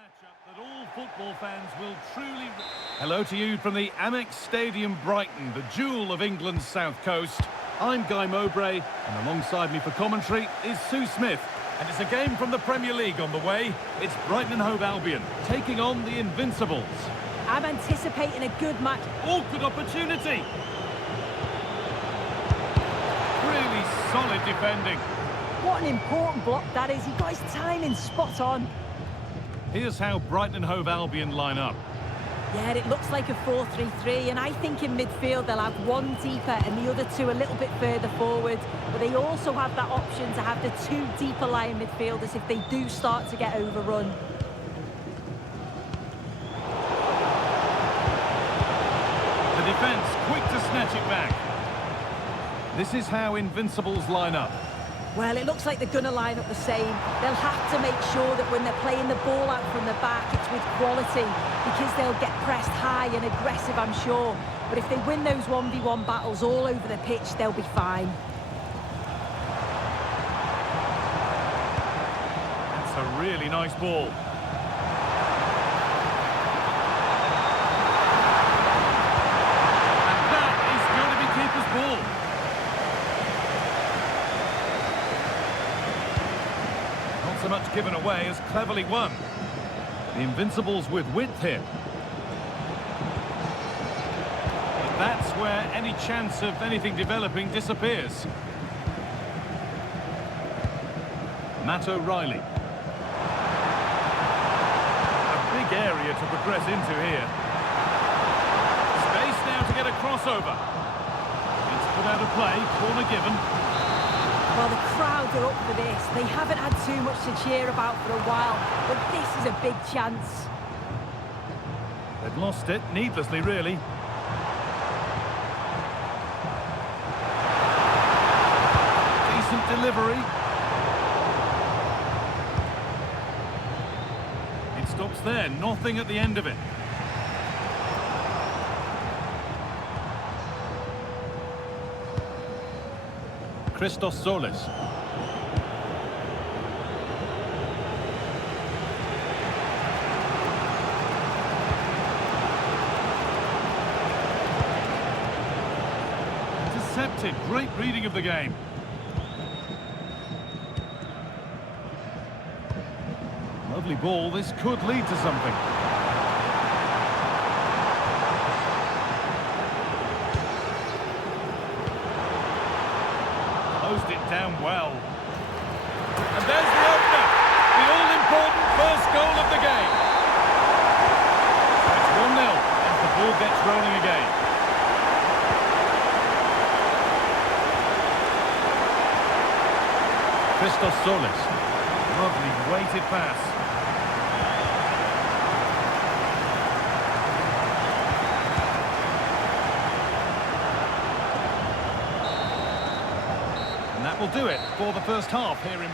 matchup that all football fans will truly... Hello to you from the Amex Stadium, Brighton, the jewel of England's south coast. I'm Guy Mowbray, and alongside me for commentary is Sue Smith. And it's a game from the Premier League on the way. It's Brighton and Hove Albion taking on the Invincibles. I'm anticipating a good match. Oh, good opportunity! Really solid defending. What an important block that is. He got his timing spot on. Here's how Brighton and Hove Albion line up. Yeah, it looks like a 4-3-3, and I think in midfield they'll have one deeper and the other two a little bit further forward. But they also have that option to have the two deeper lying midfielders if they do start to get overrun. The defence quick to snatch it back. This is how Invincibles line up. Well, it looks like they're going to line up the same. They'll have to make sure that when they're playing the ball out from the back, it's with quality, because they'll get pressed high and aggressive, I'm sure. But if they win those 1v1 battles all over the pitch, they'll be fine. That's a really nice ball. And that is going to be keeper's ball. So much given away as cleverly won. The Invincibles with width here. But that's where any chance of anything developing disappears. Matt O'Reilly. A big area to progress into here. Space now to get a crossover. It's put out of play, corner given. Well, the crowd are up for this. They haven't had too much to cheer about for a while, but this is a big chance. They've lost it, needlessly, really. Decent delivery. It stops there, nothing at the end of it. Christos Solis. Intercepted. Great reading of the game. Lovely ball. This could lead to something. Closed it down well. And there's the opener. The all-important first goal of the game. It's 1-0 as the ball gets rolling again. Christos Solis. Lovely weighted pass. And that will do it for the first half here in...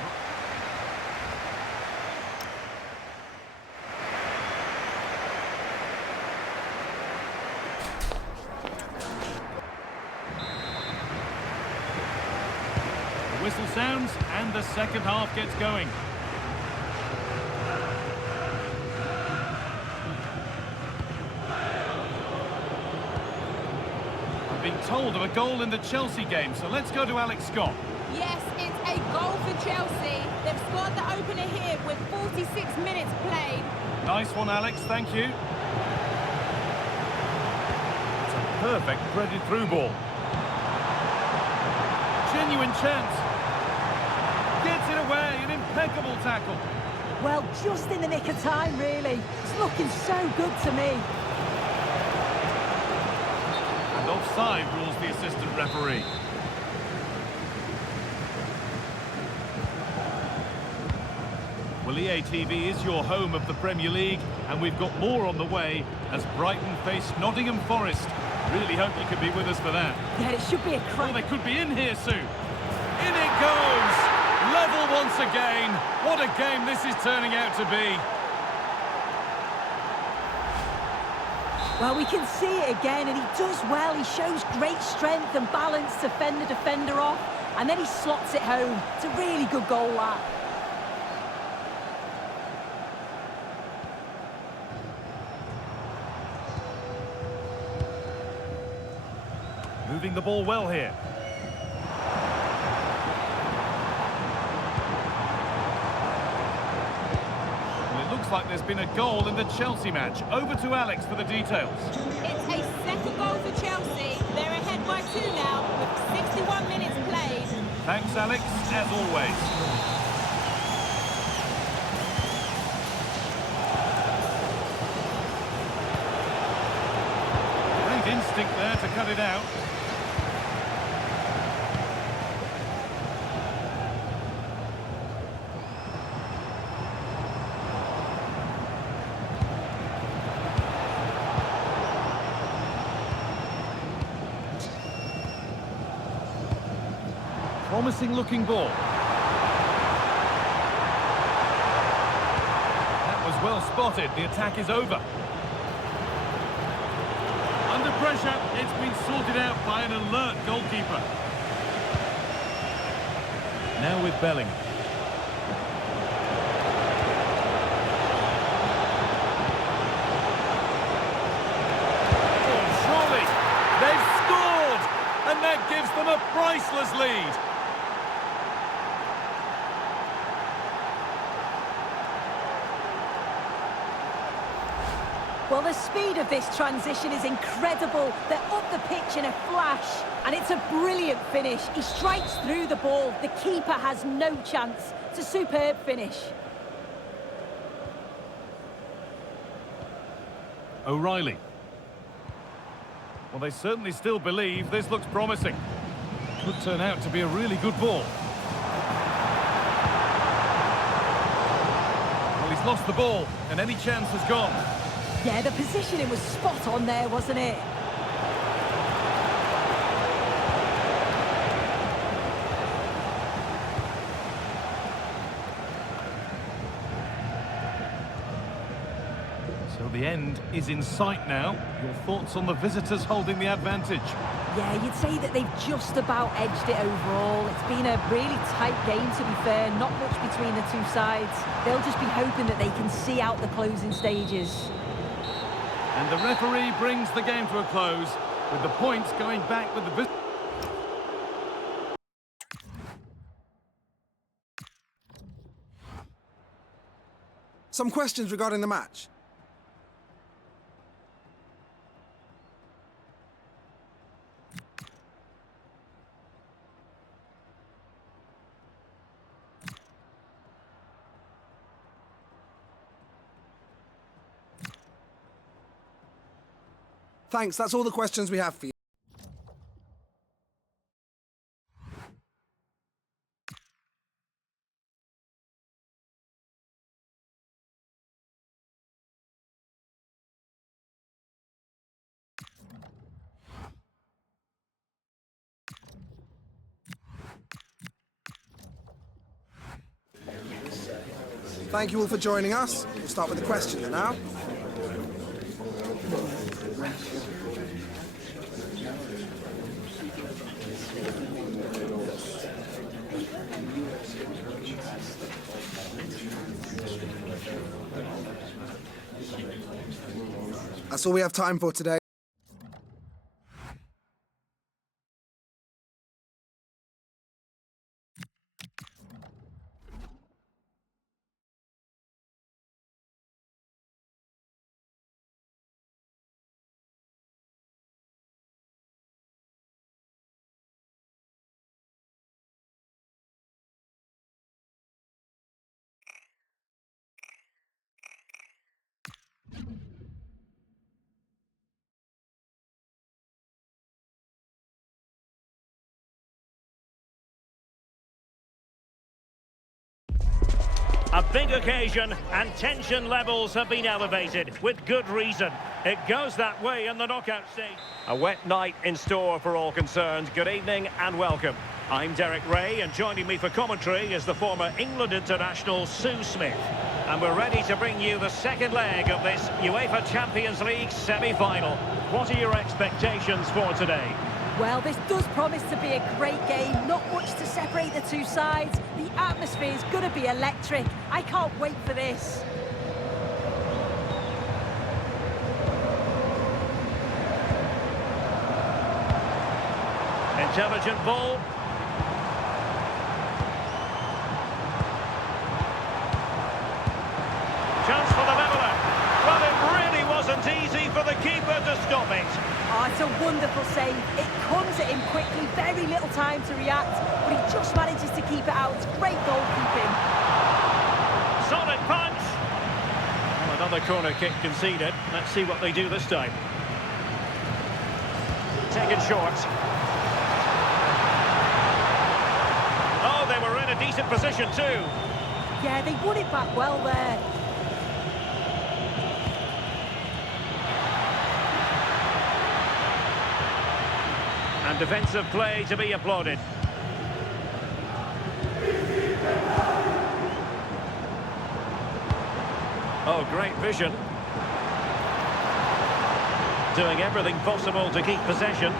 The whistle sounds and the second half gets going. I've been told of a goal in the Chelsea game, so let's go to Alex Scott. Yes, it's a goal for Chelsea. They've scored the opener here with 46 minutes played. Nice one, Alex, thank you. It's a perfect threaded through ball. Genuine chance. Gets it away, an impeccable tackle. Well, just in the nick of time, really. It's looking so good to me. And offside rules the assistant referee. Well, EA TV is your home of the Premier League, and we've got more on the way as Brighton face Nottingham Forest. Really hope you could be with us for that. Yeah, it should be a Oh, they could be in here soon. In it goes! Level once again. What a game this is turning out to be. Well, we can see it again, and he does well. He shows great strength and balance to fend the defender off, and then he slots it home. It's a really good goal, that. Moving the ball well here. Well, it looks like there's been a goal in the Chelsea match. Over to Alex for the details. It's a second goal for Chelsea. They're ahead by 2 now with 61 minutes played. Thanks, Alex, as always. Great instinct there to cut it out. Promising looking ball. That was well spotted. The attack is over. Under pressure, it's been sorted out by an alert goalkeeper. Now with Belling. Oh, surely! They've scored! And that gives them a priceless lead. Well, the speed of this transition is incredible. They're up the pitch in a flash, and it's a brilliant finish. He strikes through the ball. The keeper has no chance. It's a superb finish. O'Reilly. Well, they certainly still believe this looks promising. Could turn out to be a really good ball. Well, he's lost the ball, and any chance has gone. Yeah, the positioning was spot on there, wasn't it? So the end is in sight now. Your thoughts on the visitors holding the advantage? Yeah, you'd say that they've just about edged it overall. It's been a really tight game, to be fair. Not much between the two sides. They'll just be hoping that they can see out the closing stages. And the referee brings the game to a close, with the points going back with the visitors. Some questions regarding the match. Thanks, that's all the questions we have for you. Thank you all for joining us. We'll start with the questions now. That's all we have time for today. A big occasion and tension levels have been elevated with good reason. It goes that way in the knockout stage. A wet night in store for all concerned. Good evening and welcome. I'm Derek Ray, and joining me for commentary is the former England international Sue Smith. And we're ready to bring you the second leg of this UEFA Champions League semi-final. What are your expectations for today? Well, this does promise to be a great game. Not much to separate the two sides. The atmosphere is going to be electric. I can't wait for this. Intelligent ball. Chance for the leveller. Well, it really wasn't easy for the keeper to stop it. Oh, it's a wonderful save. It comes at him quickly, very little time to react, but he just manages to keep it out. It's great goalkeeping. Solid punch. Well, another corner kick conceded. Let's see what they do this time. Taken short. Oh, they were in a decent position too. Yeah, they won it back well there. And defensive play to be applauded. Oh, great vision. Doing everything possible to keep possession.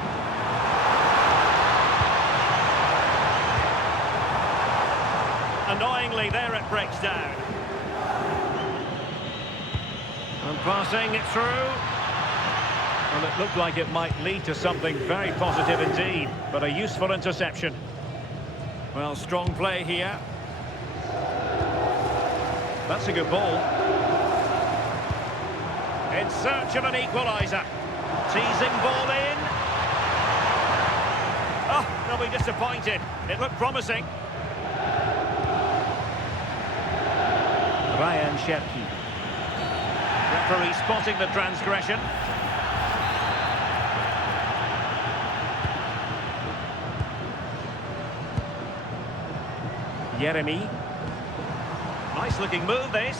Annoyingly, there it breaks down. And passing it through. Well, it looked like it might lead to something very positive indeed, but a useful interception. Well, strong play here. That's a good ball. In search of an equaliser. Teasing ball in. Oh, they'll be disappointed. It looked promising. Ryan Sherky. Referee spotting the transgression. Jeremy. Nice looking move this.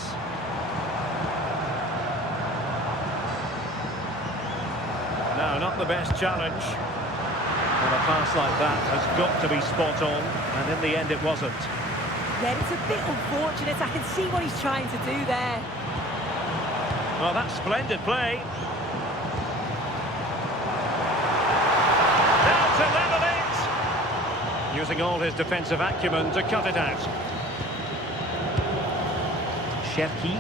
No, not the best challenge. And a pass like that has got to be spot on, and in the end it wasn't. Yeah, it's a bit unfortunate. I can see what he's trying to do there. Well, that's splendid play. Down to level it. Using all his defensive acumen to cut it out. Sherky.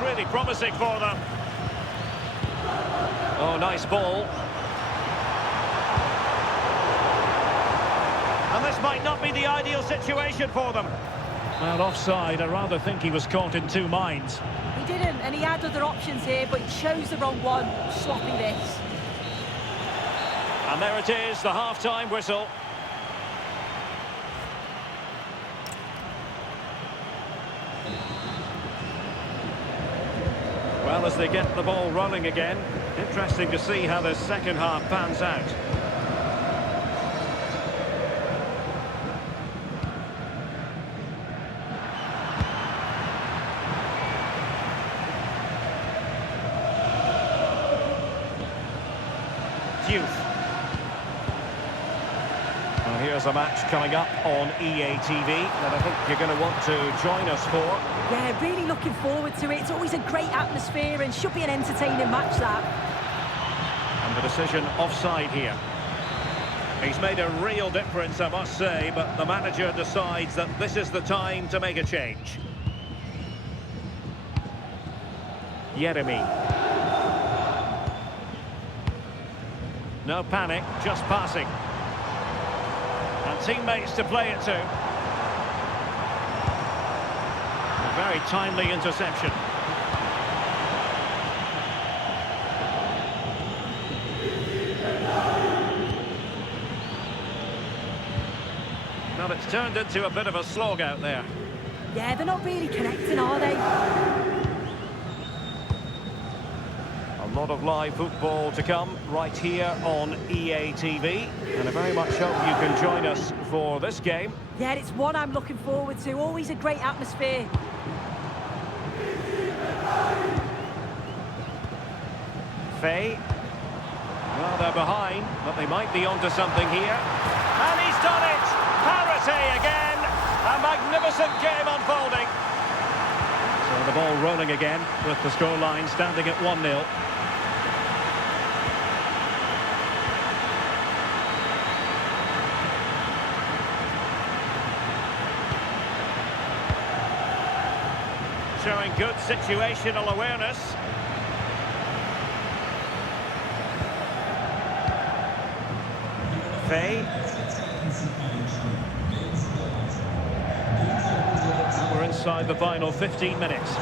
Really promising for them. Oh, nice ball. And this might not be the ideal situation for them. Well, offside, I rather think he was caught in two minds. He didn't, and he had other options here, but he chose the wrong one. Sloppy this. And there it is, the half-time whistle. Well, as they get the ball running again, interesting to see how the second half pans out. Youth. Well, here's a match coming up on EA TV that I think you're going to want to join us for. Yeah, really looking forward to it. It's always a great atmosphere and should be an entertaining match, that. And the decision offside here. He's made a real difference, I must say, but the manager decides that this is the time to make a change. Jeremy. No panic, just passing. And teammates to play it to. A very timely interception. Well, it's turned into a bit of a slog out there. Yeah, they're not really connecting, are they? A lot of live football to come right here on EA TV, and I very much hope you can join us for this game. Yeah, it's one I'm looking forward to. Always a great atmosphere. Faye. Well, they're behind, but they might be onto something here. And he's done it! Parity again! A magnificent game unfolding. So the ball rolling again with the scoreline standing at 1-0. good situational awareness. Faye. And we're inside the final 15 minutes.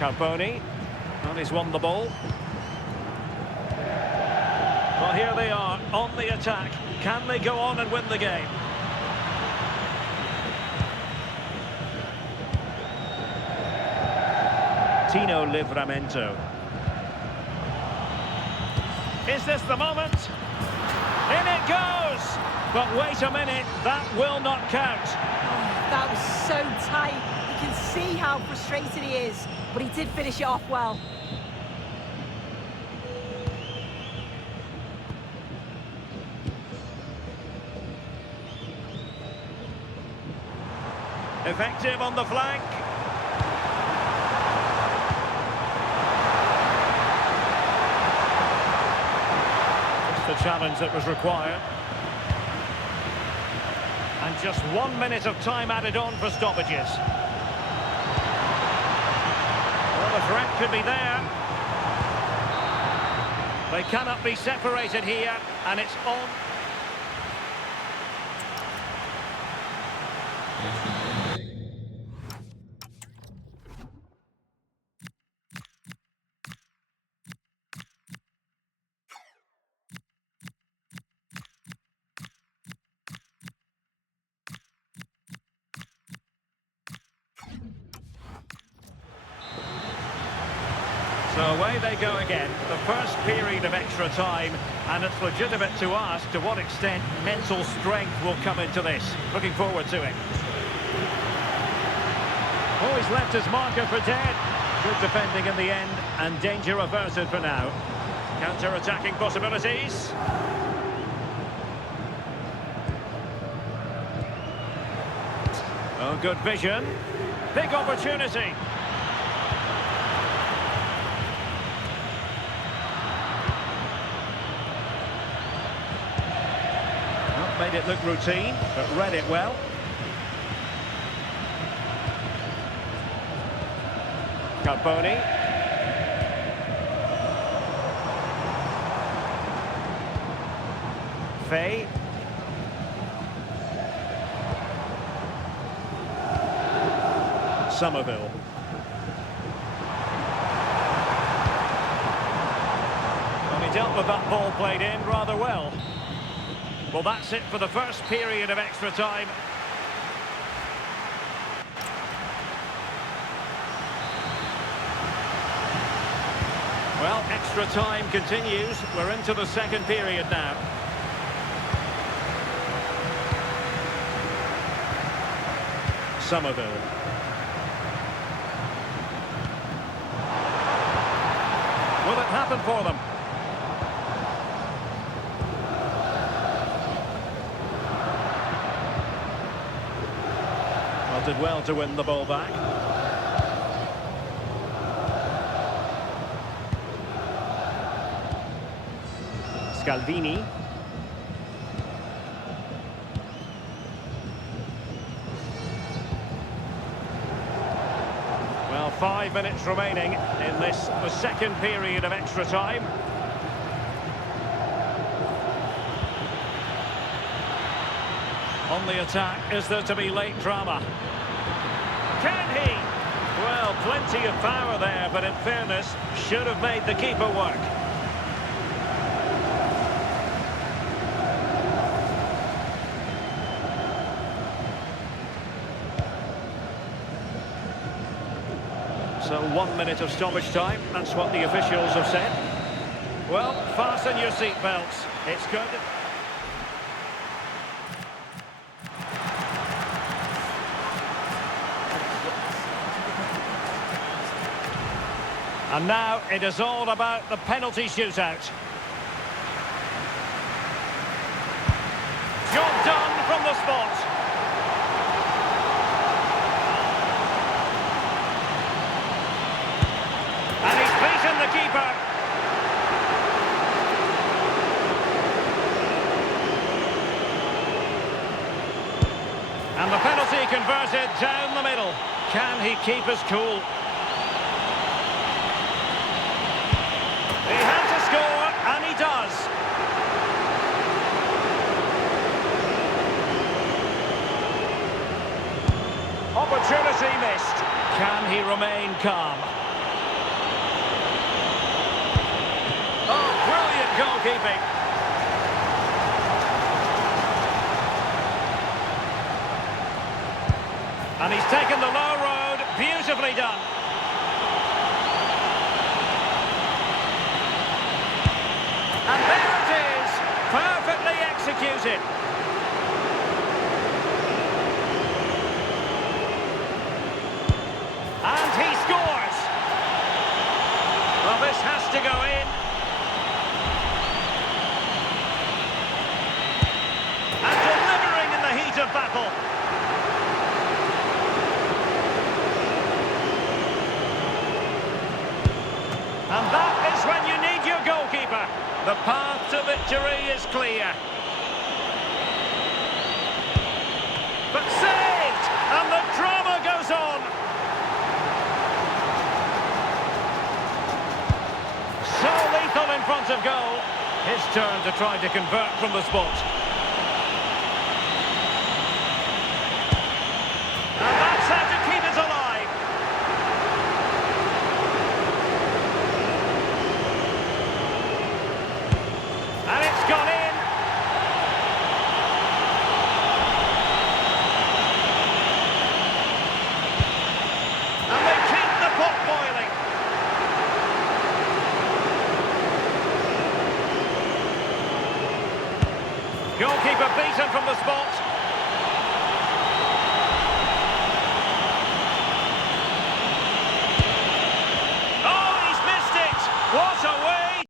Carboni, and he's won the ball. Well, here they are on the attack. Can they go on and win the game? Tino Livramento. Is this the moment? In it goes! But wait a minute, that will not count. That was so tight. You can see how frustrated he is, but he did finish it off well. Effective on the flank. Just the challenge that was required. And just 1 minute of time added on for stoppages. Well, the threat could be there. They cannot be separated here, and it's on. So away they go again, the first period of extra time, and it's legitimate to ask to what extent mental strength will come into this. Looking forward to it. Oh, he's left his marker for dead. Good defending in the end, and danger averted for now. Counter-attacking possibilities. Oh, good vision. Big opportunity. Made it look routine, but read it well. Carboni. Faye. Somerville. And he dealt with that ball played in rather well. Well, that's it for the first period of extra time. Well, extra time continues. We're into the second period now. Somerville. Will it happen for them? Did well to win the ball back. Scalvini. Well, 5 minutes remaining in this, the second period of extra time. On the attack, is there to be late drama? Can he? Well, plenty of power there, but in fairness, should have made the keeper work. So 1 minute of stoppage time, that's what the officials have said. Well, fasten your seatbelts. It's good. And now it is all about the penalty shootout. Job done from the spot. the keeper. And the penalty converted down the middle. Can he keep his cool? He had to score, and he does. Opportunity missed. Can he remain calm? Oh, brilliant goalkeeping. And he's taken the low road. Beautifully done. And there it is. Perfectly executed. And he scores. Well, this has to go in. And delivering in the heat of battle. And that is when you need your goalkeeper. The path to victory is clear. But saved! And the drama goes on. So lethal in front of goal. His turn to try to convert from the spot. And that's how to keep it alive. And it's gone in. And they keep the pot boiling. Goalkeeper beaten from the spot. Oh, he's missed it. What a way.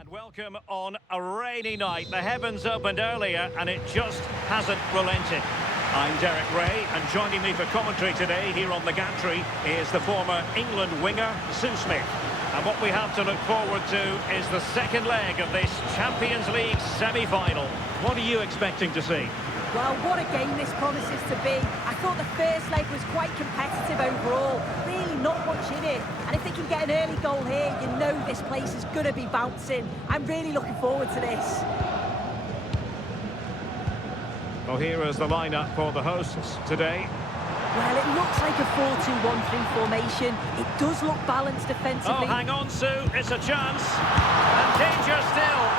And welcome on a rainy night. The heavens opened earlier and it just hasn't relented. I'm Derek Ray, and joining me for commentary today here on the gantry is the former England winger, Sue Smith. And what we have to look forward to is the second leg of this Champions League semi-final. What are you expecting to see? Well, what a game this promises to be. I thought the first leg was quite competitive overall. Really not much in it. And if they can get an early goal here, you know this place is going to be bouncing. I'm really looking forward to this. Well, here is the lineup for the hosts today. Well, it looks like a 4-2-1-3 formation. It does look balanced defensively. Oh, hang on, Sue. It's a chance. And danger still.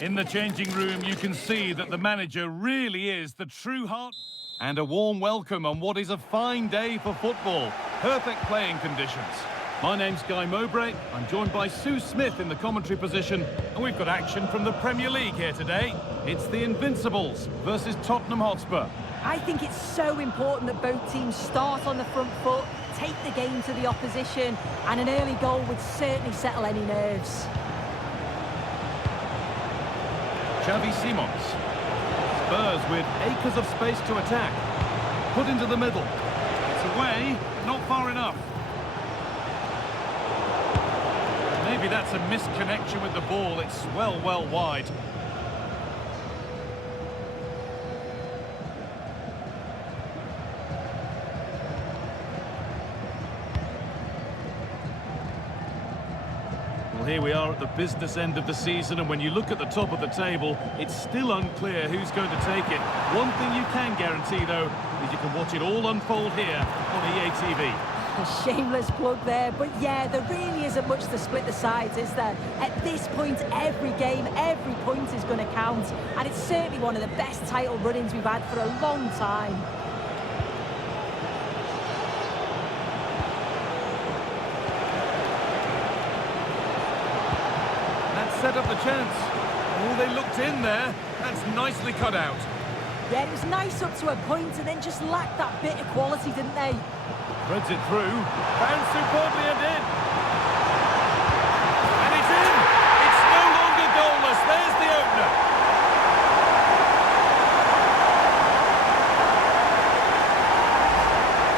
In the changing room, you can see that the manager really is the true heart. And a warm welcome on what is a fine day for football. Perfect playing conditions. My name's Guy Mowbray. I'm joined by Sue Smith in the commentary position. And we've got action from the Premier League here today. It's the Invincibles versus Tottenham Hotspur. I think it's so important that both teams start on the front foot, take the game to the opposition, and an early goal would certainly settle any nerves. Xavi Simons. Spurs with acres of space to attack. Put into the middle. It's away, but not far enough. Maybe that's a misconnection with the ball. It's well wide. Here we are at the business end of the season, and when you look at the top of the table, it's still unclear who's going to take it. One thing you can guarantee, though, is you can watch it all unfold here on EA TV. A shameless plug there, but yeah, there really isn't much to split the sides, is there? At this point, every game, every point is going to count, and it's certainly one of the best title run-ins we've had for a long time. Set up the chance. Oh, they looked in there. That's nicely cut out. Yeah, it was nice up to a point and then just lacked that bit of quality, didn't they? Threads it through. Found superbly and in. And it's in. It's no longer goalless. There's the opener.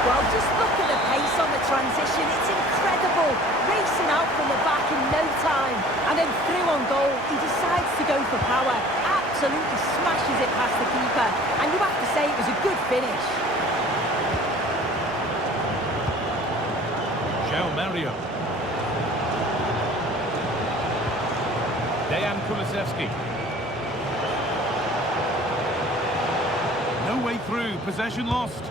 Well, just look at the pace on the transition. It's incredible. Racing out from the back in no time. And then through on goal, he decides to go for power. Absolutely smashes it past the keeper. And you have to say it was a good finish. João Mario. Dejan Kulusevski. No way through. Possession lost.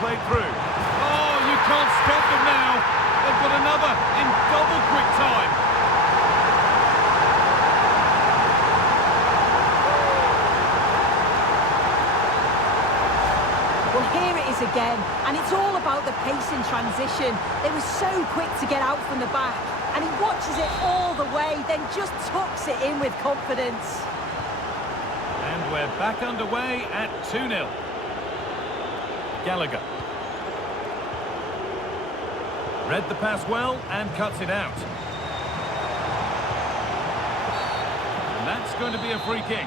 Played through. Oh, you can't stop them now. They've got another in double quick time. Well, here it is again, and it's all about the pace in transition. They were so quick to get out from the back, and he watches it all the way, then just tucks it in with confidence. And we're back underway at 2-0. Gallagher. Read the pass well and cuts it out. And that's going to be a free kick.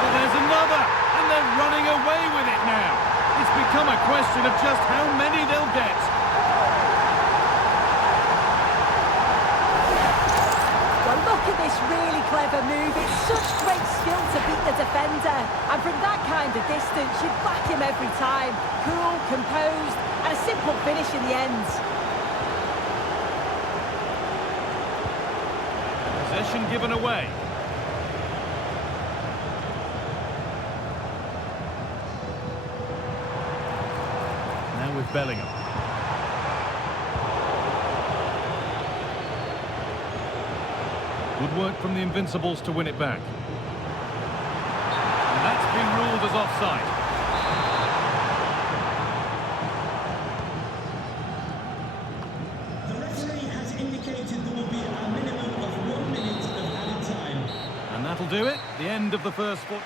Well, there's another, and they're running away with it now. It's become a question of just how many they'll get. Look at this really clever move. It's such great skill to beat the defender. And from that kind of distance, you'd back him every time. Cool, composed, and a simple finish in the end. Possession given away. Now with Bellingham. Good work from the Invincibles to win it back. And that's been ruled as offside. The referee has indicated there will be a minimum of 1 minute of added time. And that'll do it. The end of the first foot.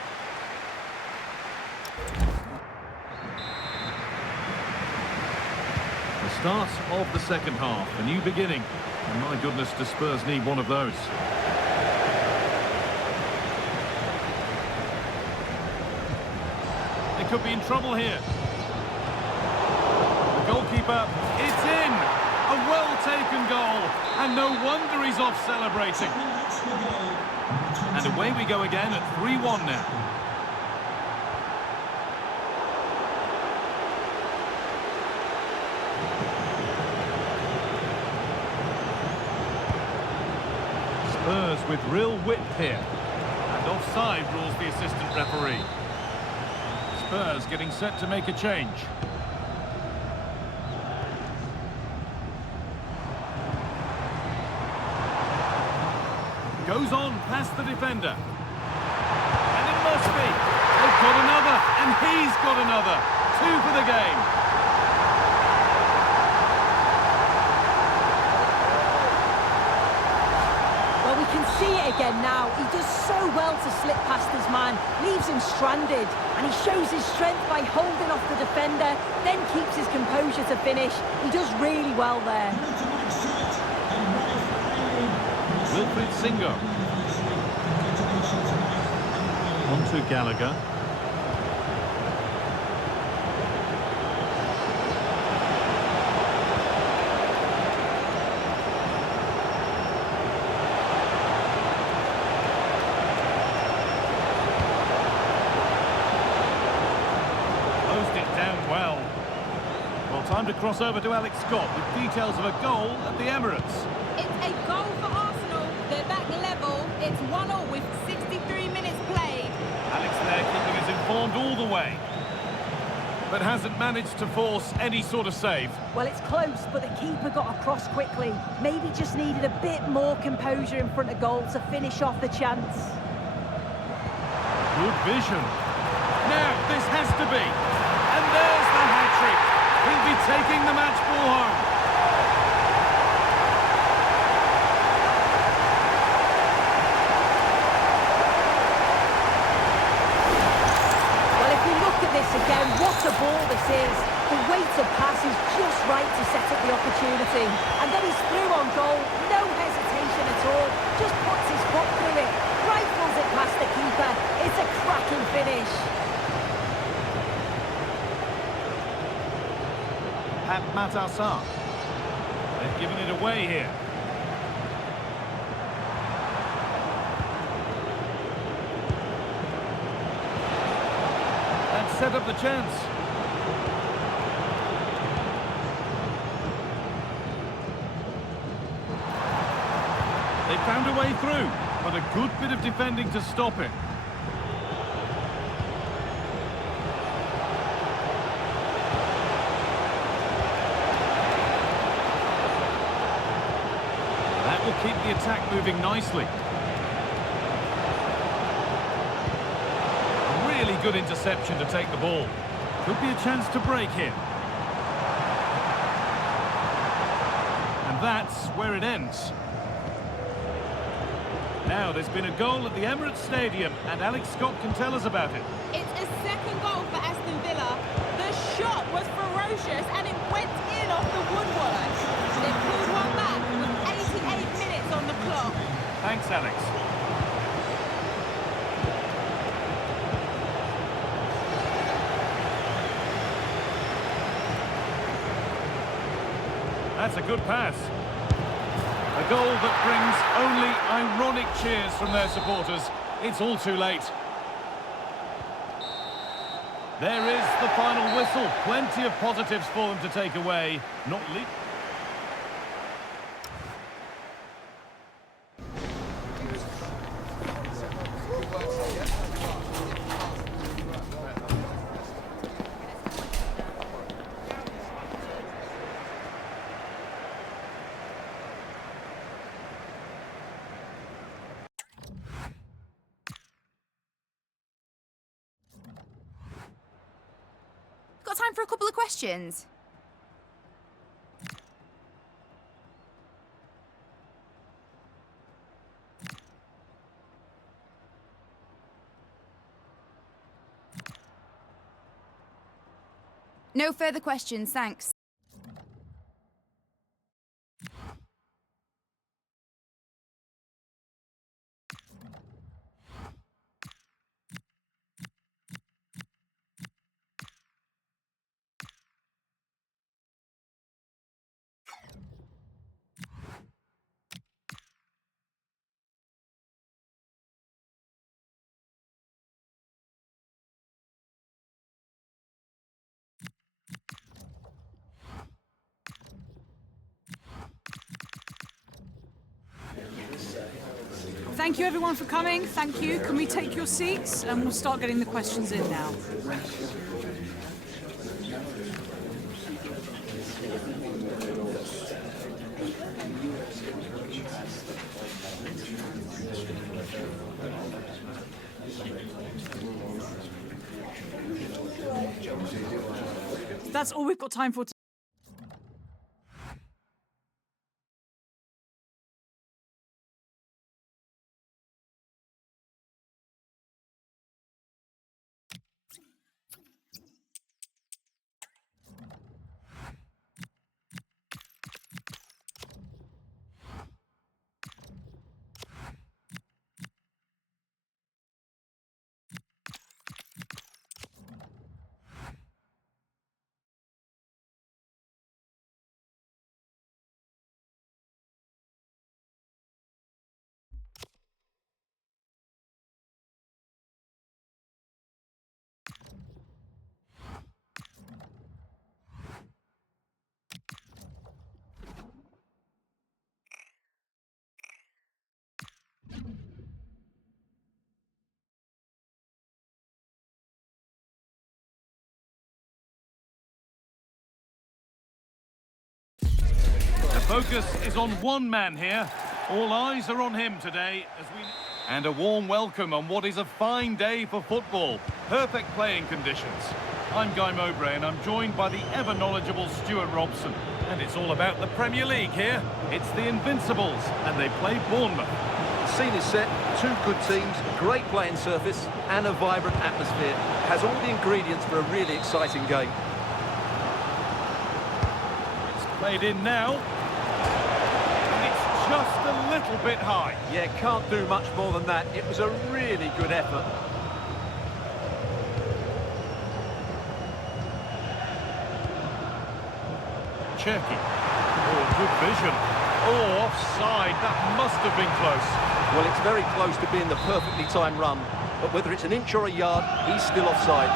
The start of the second half. A new beginning. And my goodness, the Spurs need one of those. They could be in trouble here. The goalkeeper, it's in! A well-taken goal, and no wonder he's off celebrating. And away we go again at 3-1 now. Spurs with real width here. And offside rules the assistant referee. Spurs getting set to make a change. Goes on past the defender. And it must be. They've got another, and he's got another. 2 for the game. Well, we can see it again now. He does so well to slip past his man, leaves him stranded, and he shows his strength by holding off the defender, then keeps his composure to finish. He does really well there. Wilfried Singo. On to Gallagher. Closed it down well. Well, time to cross over to Alex Scott with details of a goal at the Emirates. It's a goal for Arsenal. They're back level. It's 1-1 with 63 minutes played. Alex there keeping us informed all the way. But hasn't managed to force any sort of save. Well, it's close, but the keeper got across quickly. Maybe just needed a bit more composure in front of goal to finish off the chance. Good vision. Now, this has to be. And there's the hat-trick. He'll be taking the match ball home. Again, what a ball this is. The weight of pass is just right to set up the opportunity. And then he's through on goal, no hesitation at all. Just puts his foot through it, rifles it past the keeper. It's a cracking finish. At Matassar. They've given it away here. Set up the chance. They found a way through, but a good bit of defending to stop it. That will keep the attack moving nicely. Really good interception to take the ball. Could be a chance to break here. And that's where it ends. Now, there's been a goal at the Emirates Stadium, and Alex Scott can tell us about it. It's a second goal for Aston Villa. The shot was ferocious, and it went in off the woodwork. They pulled one back with 88 minutes on the clock. Thanks, Alex. That's a good pass. A goal that brings only ironic cheers from their supporters. It's all too late. There is the final whistle. Plenty of positives for them to take away. Not least. Got time for a couple of questions? No further questions, thanks. Thank you everyone for coming. Thank you. Can we take your seats and we'll start getting the questions in now. That's all we've got time for today. The focus is on one man here. All eyes are on him today as we... And a warm welcome on what is a fine day for football. Perfect playing conditions. I'm Guy Mowbray and I'm joined by the ever-knowledgeable Stuart Robson. And it's all about the Premier League here. It's the Invincibles and they play Bournemouth. The scene is set, two good teams, great playing surface and a vibrant atmosphere. Has all the ingredients for a really exciting game. It's played in now. And it's just a little bit high. Yeah, can't do much more than that. It was a really good effort. Cherky. Oh, good vision. Oh, offside. That must have been close. Well, it's very close to being the perfectly timed run, but whether it's an inch or a yard, he's still offside.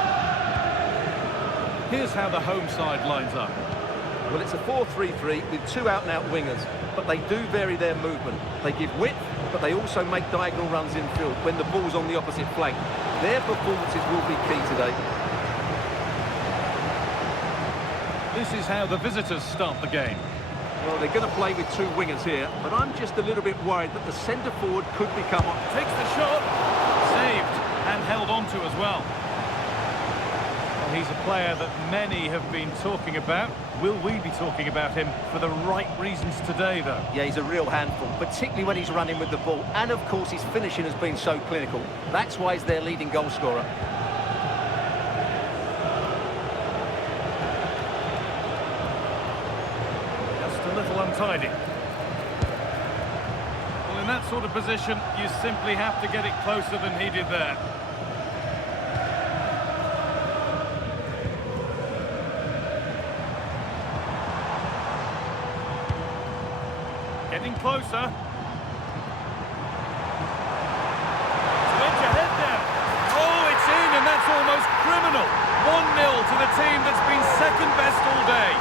Here's how the home side lines up. Well, it's a 4-3-3 with two out-and-out wingers, but they do vary their movement. They give width, but they also make diagonal runs infield when the ball's on the opposite flank. Their performances will be key today. This is how the visitors start the game. Well, they're going to play with two wingers here, but I'm just a little bit worried that the centre-forward could become... Takes the shot. Saved and held on to as well. Well, he's a player that many have been talking about. Will we be talking about him for the right reasons today, though? Yeah, he's a real handful, particularly when he's running with the ball. And, of course, his finishing has been so clinical. That's why he's their leading goal scorer. A little untidy. Well, in that sort of position, you simply have to get it closer than he did there. Getting closer. To edge ahead now. Oh, it's in, and that's almost criminal. 1-0 to the team that's been second best all day.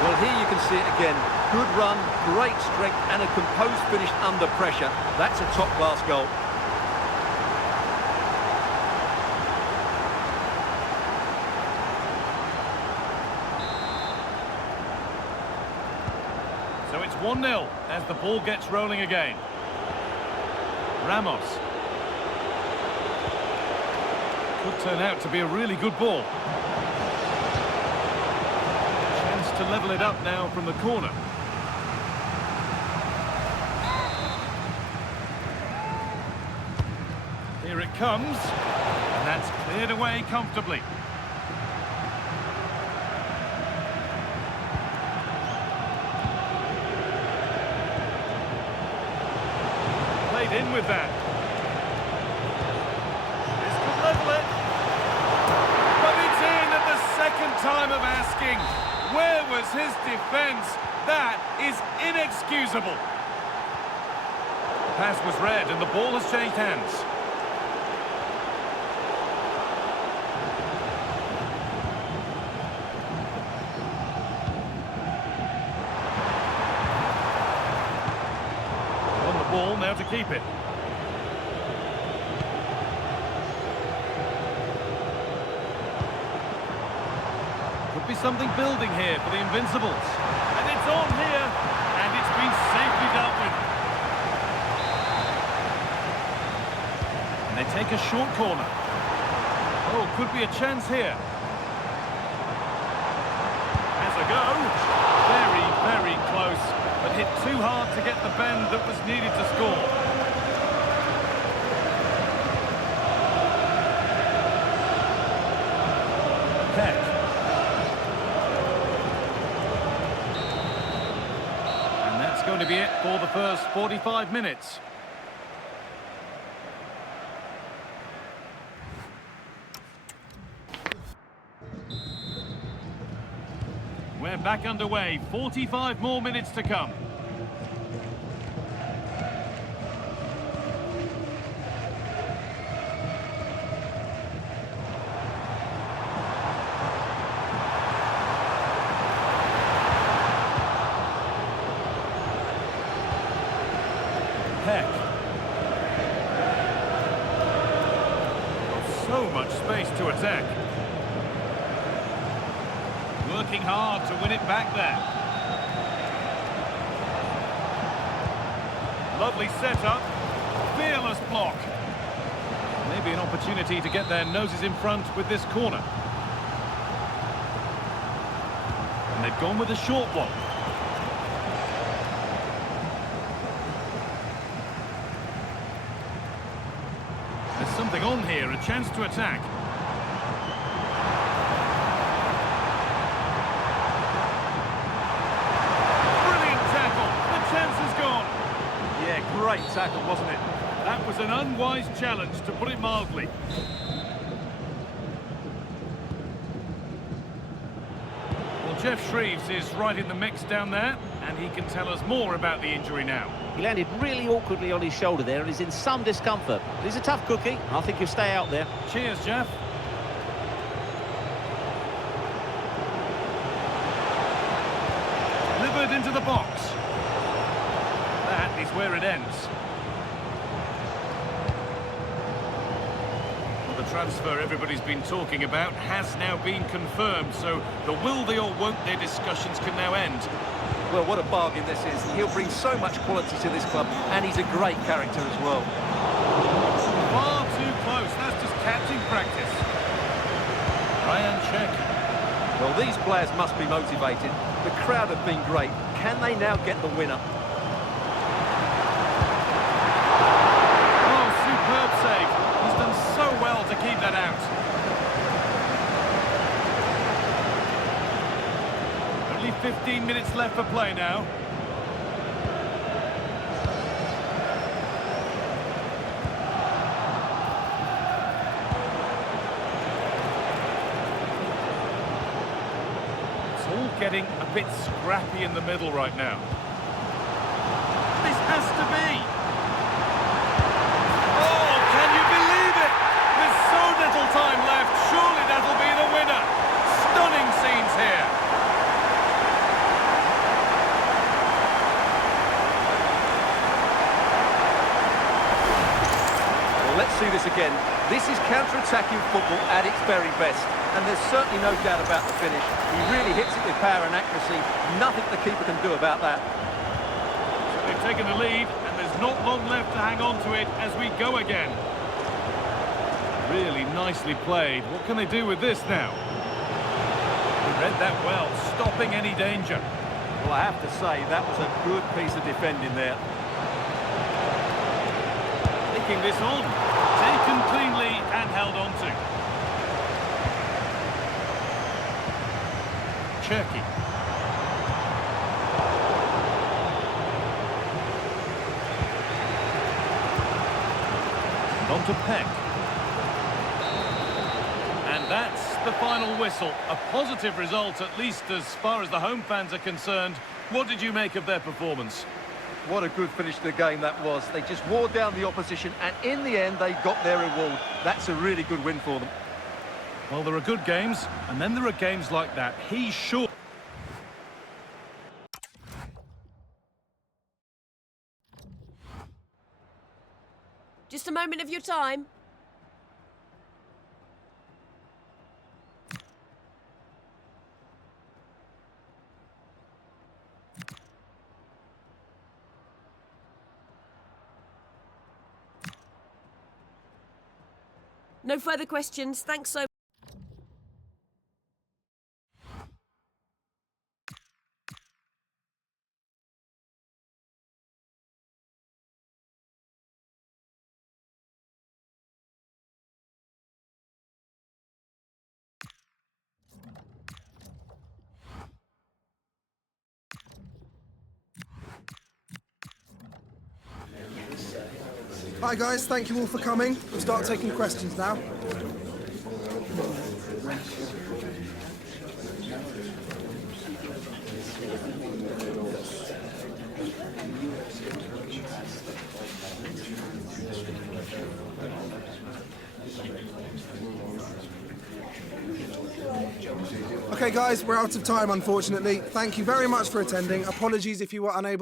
Well, here you can see it again. Good run, great strength, and a composed finish under pressure. That's a top-class goal. So it's 1-0 as the ball gets rolling again. Ramos. Could turn out to be a really good ball. To level it up now from the corner. Here it comes, and that's cleared away comfortably. Played in with that. This could level it. But it's in at the second time of asking. Where was his defence? That is inexcusable. The pass was read and the ball has changed hands. ball, now to keep it. Could be something building here for the Invincibles. And it's on here, and it's been safely dealt with. And they take a short corner. Oh, could be a chance here. Has a go. Very, very close, but hit too hard to get the bend that was needed to score. Peck. And that's going to be it for the first 45 minutes. We're back underway, 45 more minutes to come. Peck. So much space to attack. Working hard to win it back there. Lovely setup. Fearless block. Maybe an opportunity to get their noses in front with this corner. And they've gone with a short one. There's something on here, a chance to attack. Great tackle, wasn't it? That was an unwise challenge, to put it mildly. Well, Jeff Shreves is right in the mix down there, and he can tell us more about the injury now. He landed really awkwardly on his shoulder there and is in some discomfort. He's a tough cookie. I think he'll stay out there. Cheers, Jeff. Delivered into the box. That is where it ends. Well, the transfer everybody's been talking about has now been confirmed, so the will they or won't they discussions can now end. Well, what a bargain this is. He'll bring so much quality to this club, and he's a great character as well. Far too close. That's just catching practice. Ryan check. Well, these players must be motivated. The crowd have been great. Can they now get the winner? Superb save. He's done so well to keep that out. Only 15 minutes left for play now. It's all getting a bit scrappy in the middle right now. This has to be. Time left, surely that'll be the winner. Stunning scenes here. Well, let's see this again. This is counter-attacking football at its very best, and there's certainly no doubt about the finish. He really hits it with power and accuracy. Nothing the keeper can do about that. So they've taken the lead, and there's not long left to hang on to it as we go again. Really nicely played. What can they do with this now? He read that well, stopping any danger. Well, I have to say, that was a good piece of defending there. Taking this on. Taken cleanly and held on to. Cherky. On to Peck. That's the final whistle. A positive result, at least as far as the home fans are concerned. What did you make of their performance? What a good finish to the game that was. They just wore down the opposition, and in the end, they got their reward. That's a really good win for them. Well, there are good games, and then there are games like that. He's sure. a moment of your time. No further questions. Thanks so much. Hi guys, thank you all for coming. We'll start taking questions now. Okay guys, we're out of time unfortunately. Thank you very much for attending. Apologies if you were unable